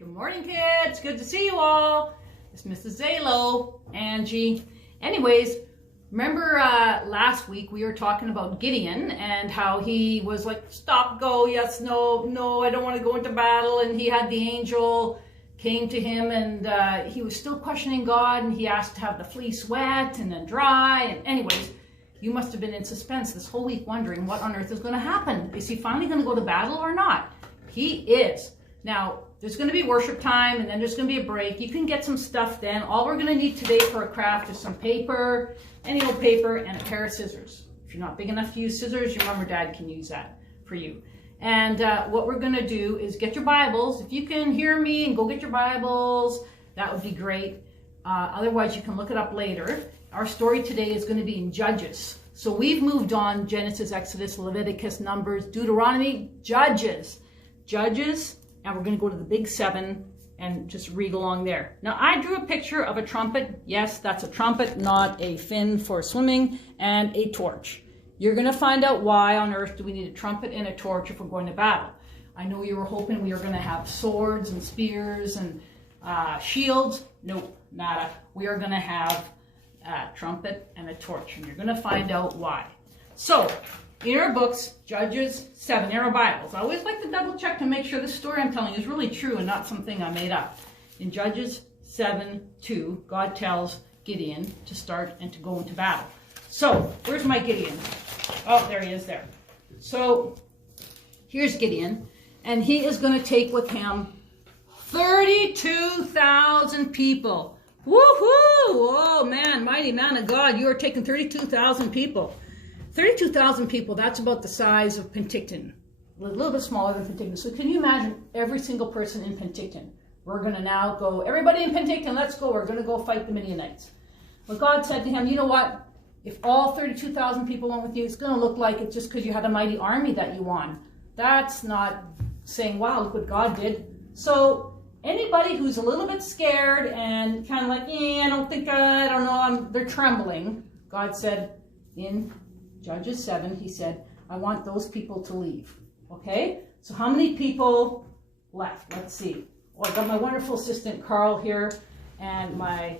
Good morning, kids. Good to see you all. It's Mrs. Zalo, Angie. Anyways, remember last week we were talking about Gideon and how he was like, stop, go, yes, no, I don't want to go into battle. And he had the angel came to him and he was still questioning God, and he asked to have the fleece wet and then dry. And anyways, you must have been in suspense this whole week wondering what on earth is going to happen. Is he finally going to go to battle or not? He is. Now, there's going to be worship time, and then there's going to be a break. You can get some stuff then. All we're going to need today for a craft is some paper, any old paper, and a pair of scissors. If you're not big enough to use scissors, your mom or dad can use that for you. And what we're going to do is get your Bibles. If you can hear me and go get your Bibles, that would be great. Otherwise, you can look it up later. Our story today is going to be in Judges. So we've moved on: Genesis, Exodus, Leviticus, Numbers, Deuteronomy, Judges. And we're going to go to the big 7 and just read along there. Now, I drew a picture of a trumpet. Yes, that's a trumpet, not a fin for swimming, and a torch. You're going to find out why on earth do we need a trumpet and a torch if we're going to battle. I know you were hoping we were going to have swords and spears and shields. Nope, nada. We are going to have a trumpet and a torch, and you're going to find out why. So, in our books, Judges 7, in our Bibles, I always like to double check to make sure the story I'm telling is really true and not something I made up. In Judges 7:2, God tells Gideon to start and to go into battle. So, where's my Gideon? Oh, there he is there. So, here's Gideon, and he is going to take with him 32,000 people. Woohoo! Oh man, mighty man of God, you are taking 32,000 people. 32,000 people, that's about the size of Penticton. A little bit smaller than Penticton. So can you imagine every single person in Penticton? We're going to now go, everybody in Penticton, let's go. We're going to go fight the Midianites. But God said to him, you know what? If all 32,000 people went with you, it's going to look like it's just because you had a mighty army that you won. That's not saying, wow, look what God did. So anybody who's a little bit scared and kind of like, I don't know, they're trembling. God said in Judges 7, he said, I want those people to leave. Okay? So how many people left? Let's see. Oh, I got my wonderful assistant Carl here and my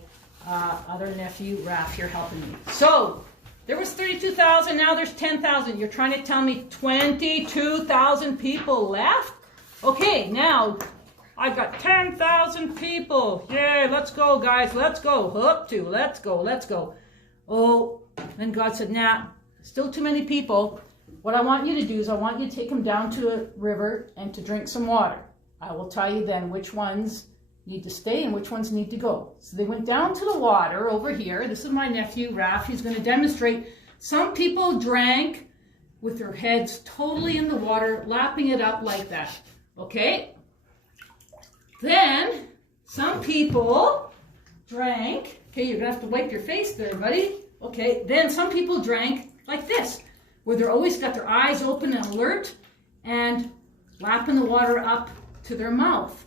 other nephew Raph here helping me. So there was 32,000, now there's 10,000. You're trying to tell me 22,000 people left? Okay, now I've got 10,000 people. Yay, let's go, guys. Let's go. Let's go. Oh, then God said, nah, still too many people. What I want you to do is I want you to take them down to a river and to drink some water. I will tell you then which ones need to stay and which ones need to go. So they went down to the water over here. This is my nephew, Raph. He's going to demonstrate. Some people drank with their heads totally in the water, lapping it up like that. Okay? Then some people drank. Okay, you're going to have to wipe your face there, buddy. Okay, then some people drank like this, where they're always got their eyes open and alert and lapping the water up to their mouth.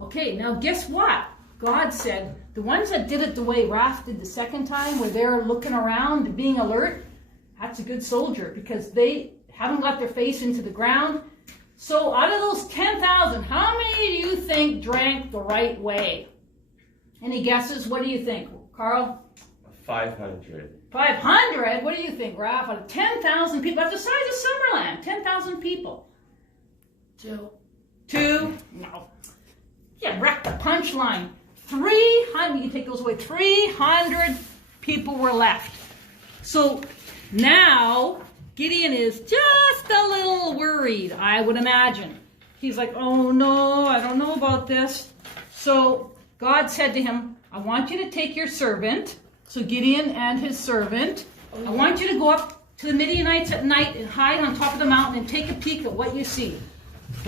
Okay, now guess what? God said the ones that did it the way Raph did the second time, where they're looking around, being alert, that's a good soldier because they haven't got their face into the ground. So out of those 10,000, how many do you think drank the right way? Any guesses? What do you think, Carl? 500. 500? What do you think, Raph? Out of 10,000 people, that's the size of Summerland. 10,000 people. 2? No. Yeah, wrecked the punchline. 300, you can take those away. 300 people were left. So now Gideon is just a little worried, I would imagine. He's like, oh no, I don't know about this. So God said to him, I want you to take your servant. So Gideon and his servant, I want you to go up to the Midianites at night and hide on top of the mountain and take a peek at what you see.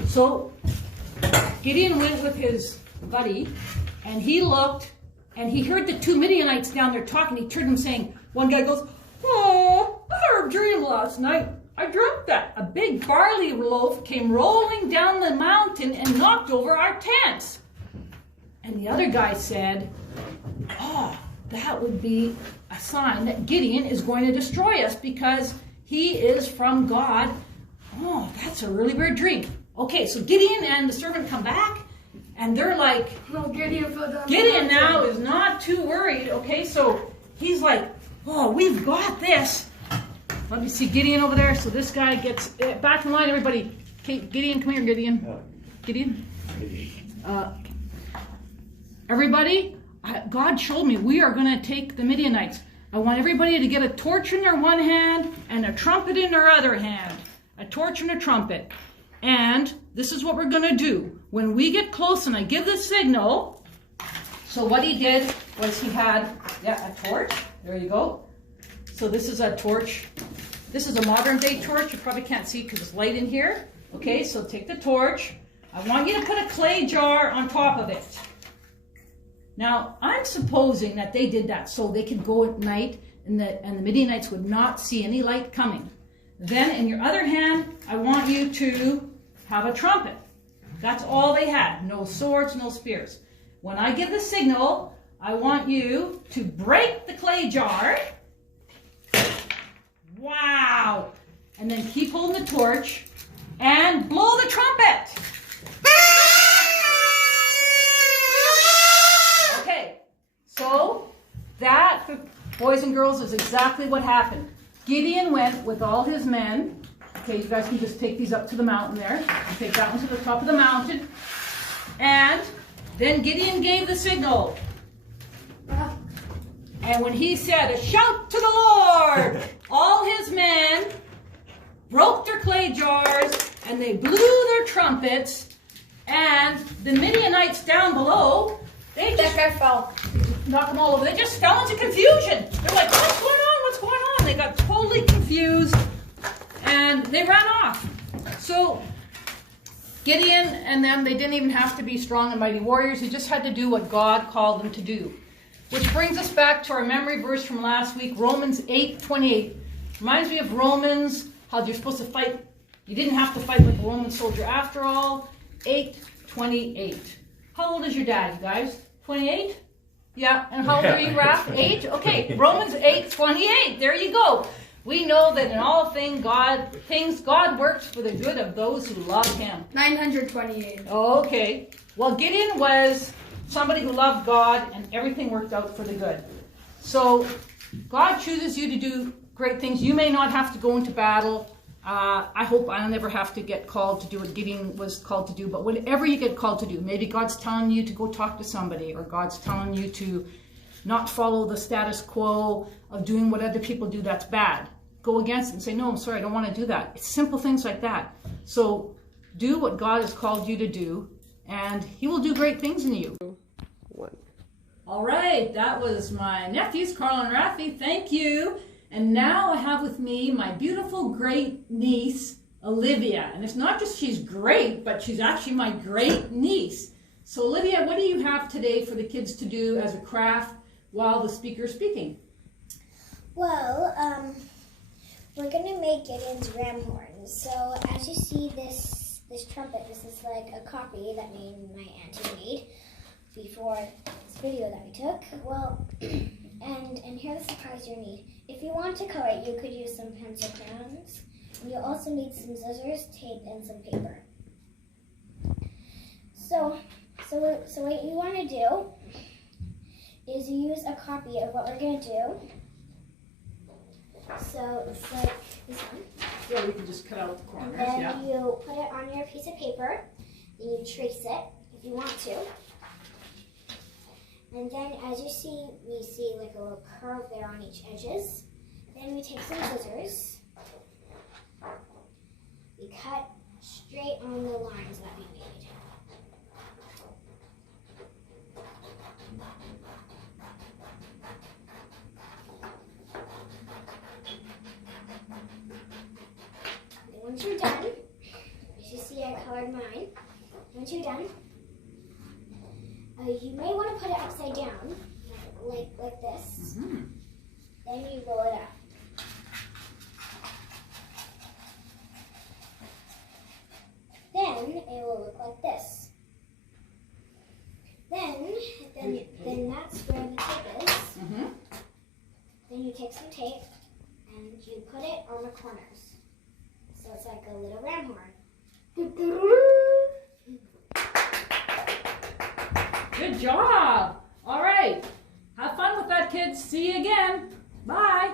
So Gideon went with his buddy, and he looked, and he heard the 2 Midianites down there talking. He heard them saying, one guy goes, oh, I had a dream last night. I dreamt that a big barley loaf came rolling down the mountain and knocked over our tents. And the other guy said, oh, that would be a sign that Gideon is going to destroy us because he is from God. Oh, that's a really weird dream. Okay, so Gideon and the servant come back, And they're like, No, Gideon fell down. Gideon now is not too worried. Okay, so he's like, oh, we've got this. Let me see Gideon over there. So this guy gets back in line, everybody. Okay, Gideon, come here, Gideon. Gideon. Everybody, God showed me we are going to take the Midianites. I want everybody to get a torch in their one hand and a trumpet in their other hand. A torch and a trumpet. And this is what we're going to do. When we get close and I give the signal, so what he did was he had, a torch. There you go. So this is a torch. This is a modern day torch. You probably can't see because it's light in here. Okay, so take the torch. I want you to put a clay jar on top of it. Now, I'm supposing that they did that so they could go at night and the Midianites would not see any light coming. Then in your other hand, I want you to have a trumpet. That's all they had. No swords, no spears. When I give the signal, I want you to break the clay jar. Wow! And then keep holding the torch and blow the trumpet. Okay, so that, boys and girls, is exactly what happened. Gideon went with all his men. Okay, you guys can just take these up to the mountain there. You take that one to the top of the mountain. And then Gideon gave the signal. And when he said, a shout to the Lord, all his men broke their clay jars and they blew their trumpets. And the Midianites down below, they just knocked them all over. They just fell into confusion. They're like, what's going on? What's going on? They got totally confused and they ran off. So Gideon and them, they didn't even have to be strong and mighty warriors. They just had to do what God called them to do. Which brings us back to our memory verse from last week, Romans 8:28. Reminds me of Romans, how you're supposed to fight. You didn't have to fight like a Roman soldier after all. 8:28. How old is your dad, you guys? 28? Yeah, and how old are you, Raph? 8? Okay, Romans 8:28. There you go. We know that in all things God works for the good of those who love Him. 928. Okay. Well, Gideon was somebody who loved God, and everything worked out for the good. So God chooses you to do great things. You may not have to go into battle. I hope I'll never have to get called to do what Gideon was called to do. But whatever you get called to do, maybe God's telling you to go talk to somebody, or God's telling you to not follow the status quo of doing what other people do that's bad. Go against it and say, no, I'm sorry, I don't want to do that. It's simple things like that. So do what God has called you to do, and He will do great things in you. All right, that was my nephews, Carl and Rafi. Thank you. And now I have with me my beautiful great niece, Olivia. And it's not just she's great, but she's actually my great niece. So Olivia, what do you have today for the kids to do as a craft while the speaker is speaking? Well, we're going to make Gideon's ram horn. So as you see this trumpet, this is like a copy that my auntie made before this video that we took. Well, and here's the supplies you need. If you want to color it, you could use some pencil crayons. And you also need some scissors, tape, and some paper. So what you want to do is use a copy of what we're going to do. So it's like this one. Yeah, we can just cut out the corners, And then you put it on your piece of paper, and you trace it if you want to. And then as you see, we see like a little curve there on each edges. Then we take some scissors. We cut straight on the lines that we made. And once you're done, as you see I colored mine. Once you're done, you may want to put it upside down, like this. Mm-hmm. Then you roll it up. Then it will look like this. Then that's where the tape is. Mm-hmm. Then you take some tape and you put it on the corners. So it's like a little ram horn. Good job. All right. Have fun with that, kids. See you again. Bye.